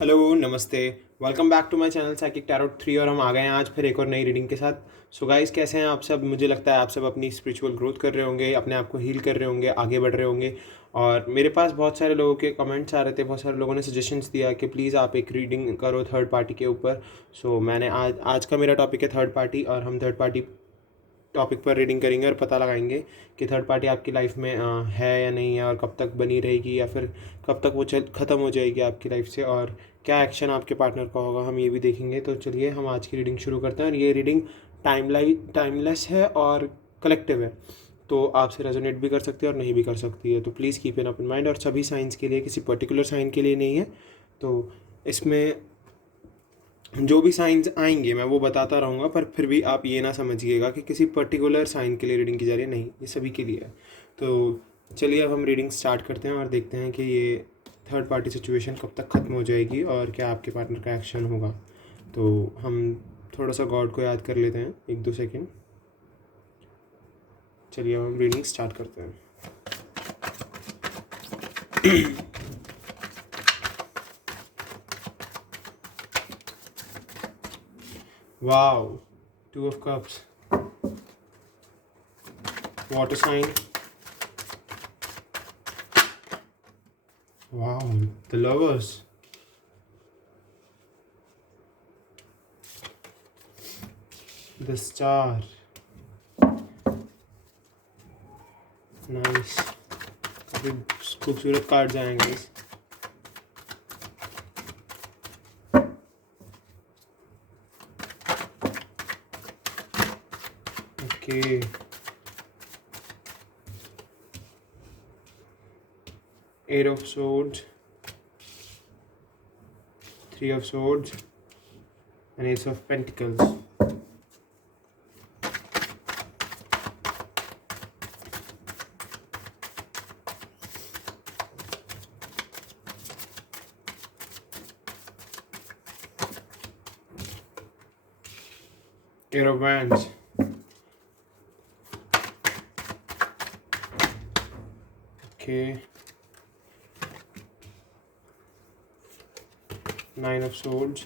Hello नमस्ते। Welcome back to my channel psychic tarot 3 और हम आ गए हैं आज फिर एक और नई रीडिंग के साथ। सो गाइस, कैसे हैं आप सब? मुझे लगता है आप सब अपनी स्पिरिचुअल ग्रोथ कर रहे होंगे, अपने आप को हील कर रहे होंगे, आगे बढ़ रहे होंगे। और मेरे पास बहुत सारे लोगों के कमेंट्स आ रहे थे, बहुत सारे लोगों ने सजेशंस दिया कि प्लीज़ आप एक रीडिंग करो थर्ड पार्टी के ऊपर। सो मैंने आज का मेरा टॉपिक है थर्ड पार्टी, और हम थर्ड पार्टी टॉपिक पर रीडिंग करेंगे और पता लगाएंगे कि थर्ड पार्टी आपकी लाइफ में है या नहीं है, और कब तक बनी रहेगी या फिर कब तक वो ख़त्म हो जाएगी आपकी लाइफ से, और क्या एक्शन आपके पार्टनर का होगा, हम ये भी देखेंगे। तो चलिए हम आज की रीडिंग शुरू करते हैं। और ये रीडिंग टाइमलेस है और कलेक्टिव है, तो आपसे रेजोनेट भी कर सकती है और नहीं भी कर सकती है। तो please keep an open mind, और सभी साइंस के लिए, किसी पर्टिकुलर साइन के लिए नहीं है। तो इसमें जो भी साइंस आएंगे मैं वो बताता रहूँगा, पर फिर भी आप ये ना समझिएगा कि किसी पर्टिकुलर साइन के लिए रीडिंग की जा रही है, नहीं, ये सभी के लिए है। तो चलिए अब हम रीडिंग स्टार्ट करते हैं और देखते हैं कि ये थर्ड पार्टी सिचुएशन कब तक ख़त्म हो जाएगी और क्या आपके पार्टनर का एक्शन होगा। तो हम थोड़ा सा गॉड को याद कर लेते हैं 1-2 सेकेंड। चलिए अब हम रीडिंग स्टार्ट करते हैं। Wow, 2 of Cups, water sign, wow, the lovers, the star, nice. काफ़ी खूबसूरत कार्ड्स आएंगे इस। Okay, 8 of Swords, 3 of Swords, and Ace of Pentacles. Eight of Wands. Okay. 9 of Swords.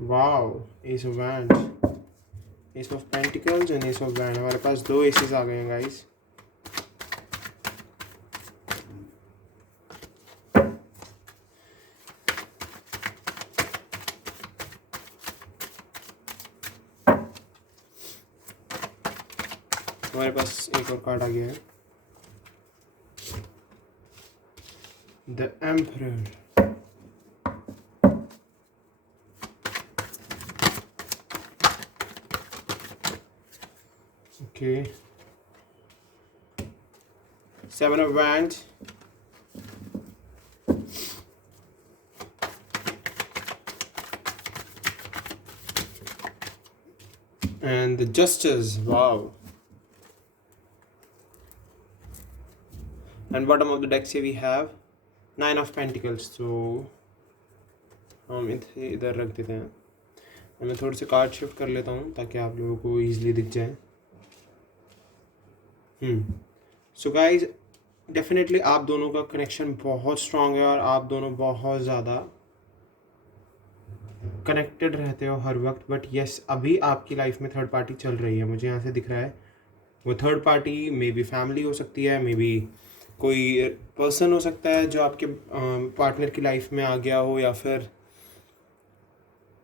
Wow, Ace of Wands, Ace of Pentacles and Ace of Wands. हमारे पास 2 assess आ गए हैं guys. हमारे पास एक और कार्ड आ गया है, the emperor. Okay, 7 of Wands, and the Justice. Wow. And bottom of the deck से we have 9 of Pentacles. तो हम इधर रख देते हैं। मैं थोड़े से कार्ड शिफ्ट कर लेता हूँ ताकि आप लोगों को ईजिली दिख जाए। सो गाइज, डेफिनेटली आप दोनों का कनेक्शन बहुत स्ट्रांग है और आप दोनों बहुत ज़्यादा कनेक्टेड रहते हो हर वक्त। बट यस, अभी आपकी लाइफ में थर्ड पार्टी चल रही है, मुझे यहाँ से दिख रहा है। वो third party may be family हो सकती है, मे बी कोई पर्सन हो सकता है जो आपके पार्टनर की लाइफ में आ गया हो, या फिर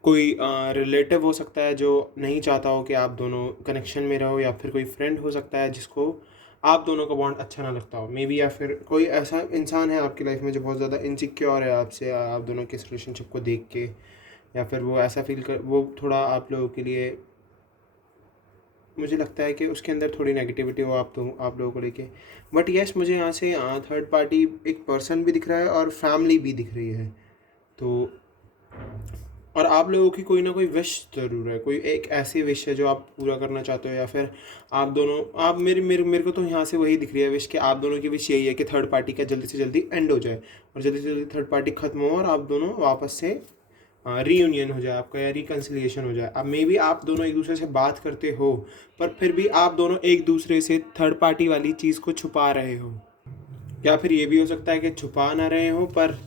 कोई रिलेटिव हो सकता है जो नहीं चाहता हो कि आप दोनों कनेक्शन में रहो, या फिर कोई फ्रेंड हो सकता है जिसको आप दोनों का बॉन्ड अच्छा ना लगता हो मे बी, या फिर कोई ऐसा इंसान है आपकी लाइफ में जो बहुत ज़्यादा इनसिक्योर है आपसे, आप दोनों के इस रिलेशनशिप को देख के, या फिर वो ऐसा फील कर, वो थोड़ा आप लोगों के लिए, मुझे लगता है कि उसके अंदर थोड़ी नेगेटिविटी हो आप लोगों को लेके। बट यस, मुझे यहाँ से थर्ड पार्टी एक पर्सन भी दिख रहा है और फैमिली भी दिख रही है। तो और आप लोगों की कोई ना कोई विश ज़रूर है, कोई एक ऐसी विश है जो आप पूरा करना चाहते हो, या फिर आप दोनों, आप मेरे मेरे मेरे को तो यहाँ से वही दिख रही है विश, कि आप दोनों की विश यही है कि थर्ड पार्टी का जल्दी से जल्दी एंड हो जाए और जल्दी से जल्दी थर्ड पार्टी ख़त्म हो और आप दोनों वापस से रीयूनियन हो जाए आपका या रिकन्सिलिएशन हो जाए। अब मे बी आप दोनों एक दूसरे से बात करते हो, पर फिर भी आप दोनों एक दूसरे से थर्ड पार्टी वाली चीज़ को छुपा रहे हो, या फिर ये भी हो सकता है कि छुपा ना रहे हो पर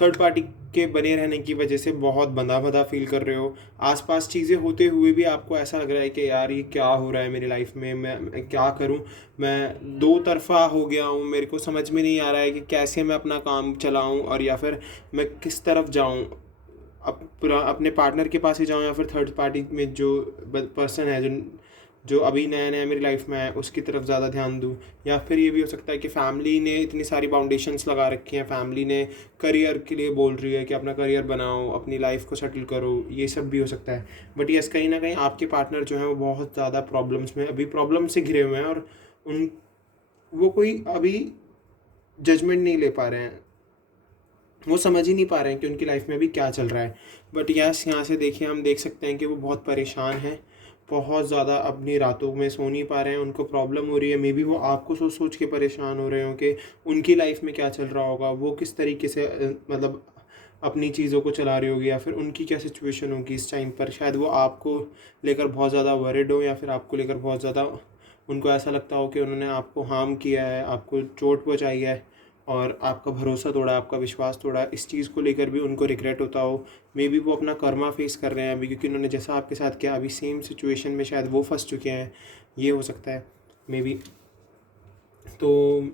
थर्ड पार्टी के बने रहने की वजह से बहुत बंधा बंधा फील कर रहे हो। आसपास चीज़ें होते हुए भी आपको ऐसा लग रहा है कि यार ये क्या हो रहा है मेरी लाइफ में, मैं क्या करूं, मैं दो तरफा हो गया हूं, मेरे को समझ में नहीं आ रहा है कि कैसे मैं अपना काम चलाऊं और या फिर मैं किस तरफ जाऊं, अपने पार्टनर के पास ही जाऊं या फिर थर्ड पार्टी में जो पर्सन है जो जो अभी नया नया मेरी लाइफ में है उसकी तरफ ज़्यादा ध्यान दूँ। या फिर ये भी हो सकता है कि फैमिली ने इतनी सारी बाउंडेशंस लगा रखी हैं, फैमिली ने करियर के लिए बोल रही है कि अपना करियर बनाओ, अपनी लाइफ को सेटल करो, ये सब भी हो सकता है। बट यस, कहीं ना कहीं आपके पार्टनर जो हैं वो बहुत ज़्यादा प्रॉब्लम्स में, अभी प्रॉब्लम से घिरे हुए हैं और उन वो कोई अभी जजमेंट नहीं ले पा रहे हैं, वो समझ ही नहीं पा रहे हैं कि उनकी लाइफ में अभी क्या चल रहा है। बट यस, यहाँ से देखिए हम देख सकते हैं कि वो बहुत परेशान हैं, बहुत ज़्यादा अपनी रातों में सो नहीं पा रहे हैं, उनको प्रॉब्लम हो रही है। मे बी वो आपको सोच सोच के परेशान हो रहे हो कि उनकी लाइफ में क्या चल रहा होगा, वो किस तरीके से मतलब अपनी चीज़ों को चला रही होगी, या फिर उनकी क्या सिचुएशन होगी इस टाइम पर। शायद वो आपको लेकर बहुत ज़्यादा वरिड हो, या फिर आपको लेकर बहुत ज़्यादा उनको ऐसा लगता हो कि उन्होंने आपको हार्म किया है, आपको चोट पहुँचाई है और आपका भरोसा तोड़ा, आपका विश्वास तोड़ा। इस चीज़ को लेकर भी उनको रिग्रेट होता हो। मे बी वो अपना कर्मा फेस कर रहे हैं अभी, क्योंकि उन्होंने जैसा आपके साथ किया अभी सेम सिचुएशन में शायद वो फंस चुके हैं, ये हो सकता है मे बी। तो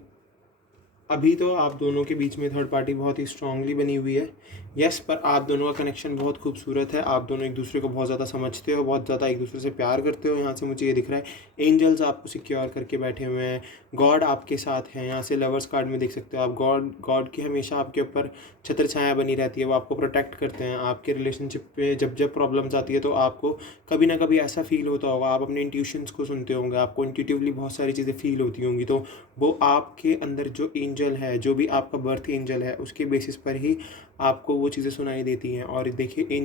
अभी तो आप दोनों के बीच में थर्ड पार्टी बहुत ही स्ट्रांगली बनी हुई है। यस, पर आप दोनों का कनेक्शन बहुत खूबसूरत है, आप दोनों एक दूसरे को बहुत ज़्यादा समझते हो, बहुत ज़्यादा एक दूसरे से प्यार करते हो। यहाँ से मुझे ये दिख रहा है एंजल्स आपको सिक्योर करके बैठे हुए हैं, गॉड आपके साथ हैं। यहाँ से लवर्स कार्ड में देख सकते हो आप, गॉड गॉड की हमेशा आपके ऊपर छत्र छाया बनी रहती है, वो आपको प्रोटेक्ट करते हैं। आपके रिलेशनशिप पे जब जब प्रॉब्लम्स आती है तो आपको कभी ना कभी ऐसा फील होता होगा, आप अपने इंट्यूशंस को सुनते होंगे, आपको इंट्यूटिवली बहुत सारी चीज़ें फील होती होंगी, तो वो आपके अंदर जो एंजल है, जो भी आपका बर्थ एंजल है, उसके बेसिस पर ही आपको वो चीज़ें सुनाई देती हैं। और देखिए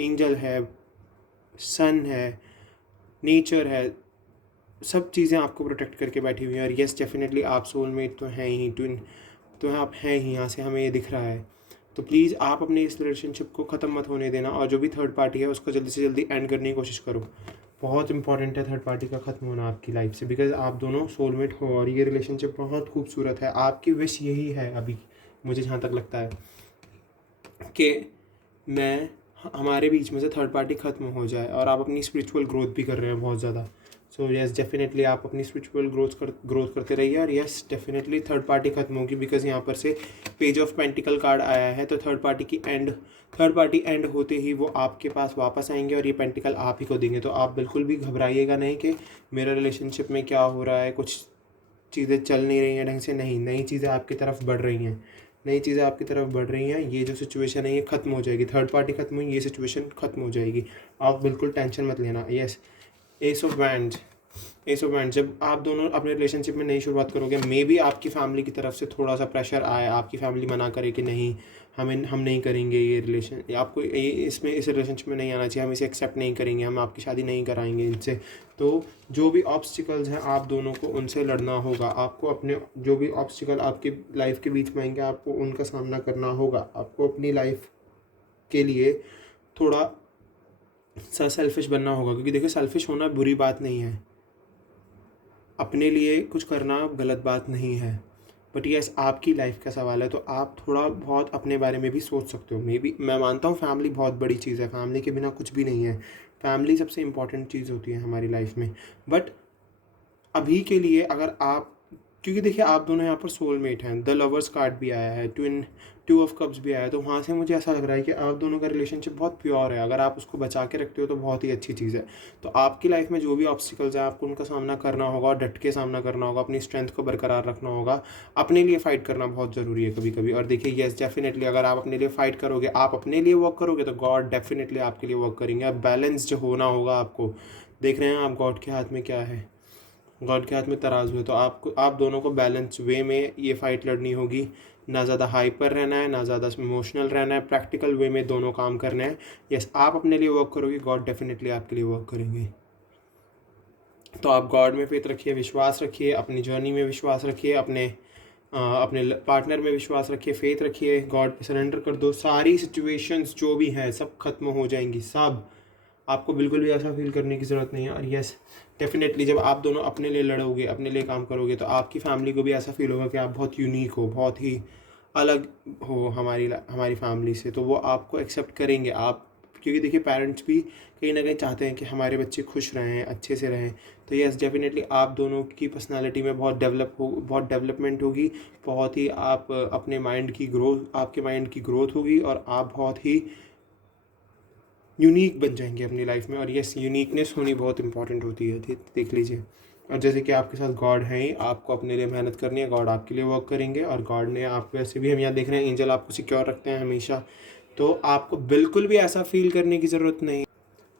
एंजल है, सन है, नेचर है, सब चीज़ें आपको प्रोटेक्ट करके बैठी हुई हैं। और यस, डेफिनेटली आप सोलमेट तो हैं ही, ट्विन तो आप हैं ही, यहाँ से हमें ये दिख रहा है। तो प्लीज़ आप अपने इस रिलेशनशिप को ख़त्म मत होने देना, और जो भी थर्ड पार्टी है उसको जल्दी से जल्दी एंड करने की कोशिश करो। बहुत इंपॉर्टेंट है थर्ड पार्टी का ख़त्म होना आपकी लाइफ से, बिकॉज आप दोनों सोलमेट हो और ये रिलेशनशिप बहुत खूबसूरत है। आपकी विश यही है अभी, मुझे जहाँ तक लगता है कि हमारे बीच में से थर्ड पार्टी ख़त्म हो जाए, और आप अपनी स्पिरिचुअल ग्रोथ भी कर रहे हैं बहुत ज़्यादा। सो यस, डेफिनेटली आप अपनी स्पिरिचुअल ग्रोथ करते रहिए। और यस, डेफिनेटली थर्ड पार्टी ख़त्म होगी, बिकॉज यहाँ पर से पेज ऑफ पेंटिकल कार्ड आया है। तो थर्ड पार्टी एंड होते ही वो आपके पास वापस आएंगे और ये पेंटिकल आप ही को देंगे। तो आप बिल्कुल भी घबराइएगा नहीं कि मेरा रिलेशनशिप में क्या हो रहा है, कुछ चीज़ें चल नहीं रही हैं ढंग से। नहीं, नई चीज़ें आपकी तरफ बढ़ रही हैं, नई चीज़ें आपकी तरफ बढ़ रही हैं। ये जो सिचुएशन है ये ख़त्म हो जाएगी, थर्ड पार्टी ख़त्म हुई, ये सिचुएशन ख़त्म हो जाएगी। आप बिल्कुल टेंशन मत लेना। यस, एस ऑफ वैंड जब आप दोनों अपने रिलेशनशिप में नई शुरुआत करोगे, मे बी आपकी फैमिली की तरफ से थोड़ा सा प्रेशर आए, आपकी फैमिली मना करे कि नहीं, हम नहीं करेंगे ये रिलेशन, आपको ये इस रिलेशनशिप में नहीं आना चाहिए, हम इसे एक्सेप्ट नहीं करेंगे, हम आपकी शादी नहीं कराएंगे इनसे। तो जो भी ऑब्स्टिकल्स हैं आप दोनों को उनसे लड़ना होगा। आपको अपने जो भी ऑब्स्टिकल आपकी लाइफ के बीच में आएंगे, आपको उनका सामना करना होगा। आपको अपनी लाइफ के लिए थोड़ा सा सेल्फिश बनना होगा, क्योंकि देखिए सेल्फिश होना बुरी बात नहीं है, अपने लिए कुछ करना गलत बात नहीं है। बट यस, आपकी लाइफ का सवाल है, तो आप थोड़ा बहुत अपने बारे में भी सोच सकते हो। मे बी मैं मानता हूँ फैमिली बहुत बड़ी चीज़ है, फैमिली के बिना कुछ भी नहीं है, फैमिली सबसे इम्पॉर्टेंट चीज़ होती है हमारी लाइफ में। बट अभी के लिए अगर आप, क्योंकि देखिए आप दोनों यहाँ पर सोलमेट हैं, द लवर्स कार्ड भी आया है, टू ऑफ कप्स भी आया है, तो वहाँ से मुझे ऐसा लग रहा है कि आप दोनों का रिलेशनशिप बहुत प्योर है। अगर आप उसको बचा के रखते हो तो बहुत ही अच्छी चीज़ है। तो आपकी लाइफ में जो भी ऑब्स्टिकल्स हैं आपको उनका सामना करना होगा, और डट के सामना करना होगा, अपनी स्ट्रेंथ को बरकरार रखना होगा, अपने लिए फ़ाइट करना बहुत ज़रूरी है कभी कभी। और देखिए यस, डेफिनेटली अगर आप अपने लिए फ़ाइट करोगे, आप अपने लिए वर्क करोगे, तो गॉड डेफिनेटली आपके लिए वर्क करेंगे। अब बैलेंस जो होना होगा आपको, देख रहे हैं आप गॉड के हाथ में क्या है, गॉड के हाथ में तराजू है। तो आप दोनों को बैलेंस वे में ये फ़ाइट लड़नी होगी, ना ज़्यादा हाइपर रहना है, ना ज़्यादा इमोशनल रहना है, प्रैक्टिकल वे में दोनों काम करना है। यस, आप अपने लिए वर्क करोगे, गॉड डेफिनेटली आपके लिए वर्क करेंगे। तो आप गॉड में फेथ रखिए, विश्वास रखिए, अपनी जर्नी में विश्वास रखिए, अपने अपने पार्टनर में विश्वास रखिए, फेथ रखिए, गॉड पे सरेंडर कर दो, सारी सिचुएशंस जो भी हैं सब खत्म हो जाएंगी, सब। आपको बिल्कुल भी ऐसा फील करने की ज़रूरत नहीं है। और यस, डेफिनेटली जब आप दोनों अपने लिए लड़ोगे, अपने लिए काम करोगे, तो आपकी फैमिली को भी ऐसा फील होगा कि आप बहुत यूनिक हो, बहुत ही अलग हो हमारी फैमिली से, तो वो आपको एक्सेप्ट करेंगे। आप, क्योंकि देखिए पेरेंट्स भी कहीं ना कहीं चाहते हैं कि हमारे बच्चे खुश रहें, अच्छे से रहें। तो यस, डेफिनेटली आप दोनों की पर्सनालिटी में बहुत डेवलपमेंट होगी, बहुत ही आप अपने माइंड की ग्रोथ, आपके माइंड की ग्रोथ होगी, और आप बहुत ही यूनिक बन जाएंगे अपनी लाइफ में। और यस, यूनिकनेस होनी बहुत इंपॉर्टेंट होती है, देख लीजिए। और जैसे कि आपके साथ गॉड है ही, आपको अपने लिए मेहनत करनी है, गॉड आपके लिए वर्क करेंगे, और गॉड ने आपको, वैसे भी हम यहाँ देख रहे हैं एंजल आपको सिक्योर रखते हैं हमेशा। तो आपको बिल्कुल भी ऐसा फील करने की ज़रूरत नहीं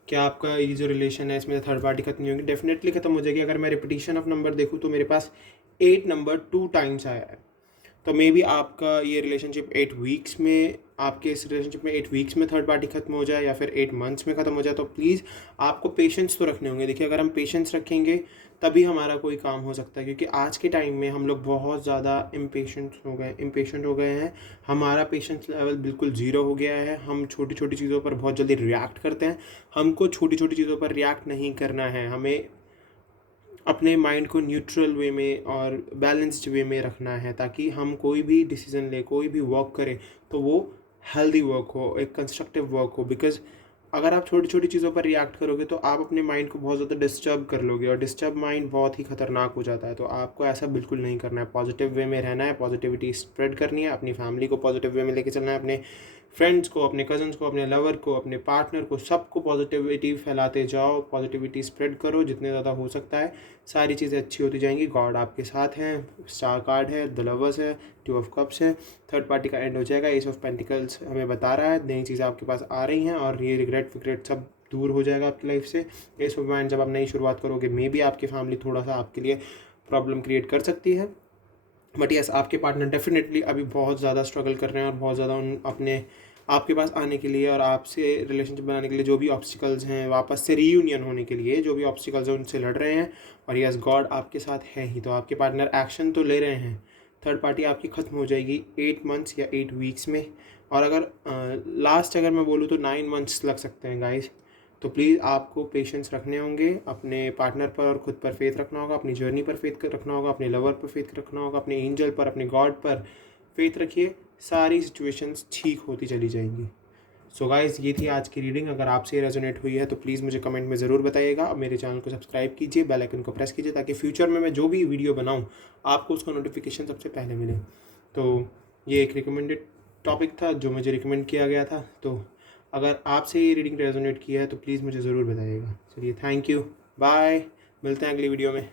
कि आपका ये जो रिलेशन है इसमें थर्ड पार्टी खत्म नहीं होगी, डेफिनेटली खत्म हो जाएगी। अगर मैं रिपीटिशन ऑफ नंबर देखूँ तो मेरे पास 8 नंबर 2 टाइम्स आया है। तो मे बी आपका ये रिलेशनशिप 8 वीक्स में, आपके इस रिलेशनशिप में 8 वीक्स में थर्ड पार्टी खत्म हो जाए, या फिर 8 मंथ्स में ख़त्म हो जाए। तो प्लीज़ आपको पेशेंस तो रखने होंगे। देखिए, अगर हम पेशेंस रखेंगे तभी हमारा कोई काम हो सकता है, क्योंकि आज के टाइम में हम लोग बहुत ज़्यादा इम्पेशेंट हो गए हैं। हमारा पेशेंस लेवल बिल्कुल ज़ीरो हो गया है। हम छोटी छोटी चीज़ों पर बहुत जल्दी रिएक्ट करते हैं। हमको छोटी छोटी चीज़ों पर रिएक्ट नहीं करना है, हमें अपने माइंड को न्यूट्रल वे में और बैलेंस्ड वे में रखना है, ताकि हम कोई भी डिसीज़न ले, कोई भी वर्क करें तो वो हेल्दी वर्क हो, एक कंस्ट्रक्टिव वर्क हो। बिकॉज अगर आप छोटी छोटी चीज़ों पर रिएक्ट करोगे तो आप अपने माइंड को बहुत ज़्यादा डिस्टर्ब कर लोगे, और डिस्टर्ब माइंड बहुत ही खतरनाक हो जाता है। तो आपको ऐसा बिल्कुल नहीं करना है, पॉजिटिव वे में रहना है, पॉजिटिविटी स्प्रेड करनी है, अपनी फैमिली को पॉजिटिव वे में लेके चलना है, अपने फ्रेंड्स को, अपने कज़न्स को, अपने लवर को, अपने पार्टनर को, सबको पॉजिटिविटी फैलाते जाओ, पॉजिटिविटी स्प्रेड करो जितने ज़्यादा हो सकता है। सारी चीज़ें अच्छी होती जाएंगी। गॉड आपके साथ हैं, स्टार कार्ड है, द लवर्स है, 2 ऑफ कप्स है, थर्ड पार्टी का एंड हो जाएगा, एस ऑफ पेंटिकल्स हमें बता रहा है नई चीज़ें आपके पास आ रही हैं, और ये रिग्रेट सब दूर हो जाएगा आपकी लाइफ से। एस ऑफ माइंड, जब आप नई शुरुआत करोगे, मे बी आपकी फैमिली थोड़ा सा आपके लिए प्रॉब्लम क्रिएट कर सकती है, बट यस, आपके पार्टनर डेफिनेटली अभी बहुत ज़्यादा स्ट्रगल कर रहे हैं, और बहुत ज़्यादा अपने आपके पास आने के लिए और आपसे रिलेशनशिप बनाने के लिए जो भी ऑब्स्टिकल्स हैं, वापस से रीयूनियन होने के लिए जो भी ऑब्स्टिकल्स हैं उनसे लड़ रहे हैं। और यस, गॉड आपके साथ है ही, तो आपके पार्टनर एक्शन तो ले रहे हैं। थर्ड पार्टी आपकी ख़त्म हो जाएगी 8 मंथ्स या 8 वीक्स में, और अगर लास्ट अगर मैं बोलूँ तो 9 मंथ्स लग सकते हैं गाइस। तो प्लीज़ आपको पेशेंस रखने होंगे, अपने पार्टनर पर और ख़ुद पर फेथ रखना होगा, अपनी जर्नी पर फेथ रखना होगा, अपने लवर पर फेथ रखना होगा, अपने एंजल पर, अपने गॉड पर फेथ रखिए, सारी सिचुएशंस ठीक होती चली जाएंगी। सो गाइस, ये थी आज की रीडिंग। अगर आपसे रेजोनेट हुई है तो प्लीज़ मुझे कमेंट में ज़रूर बताइएगा, और मेरे चैनल को सब्सक्राइब कीजिए, बेल आइकन को प्रेस कीजिए, ताकि फ्यूचर में मैं जो भी वीडियो बनाऊँ आपको उसका नोटिफिकेशन सबसे पहले मिले। तो ये एक रिकमेंडेड टॉपिक था जो मुझे रिकमेंड किया गया था। तो अगर आपसे ये रीडिंग रेजोनेट किया है तो प्लीज़ मुझे ज़रूर बताइएगा। चलिए, थैंक यू, बाय, मिलते हैं अगली वीडियो में।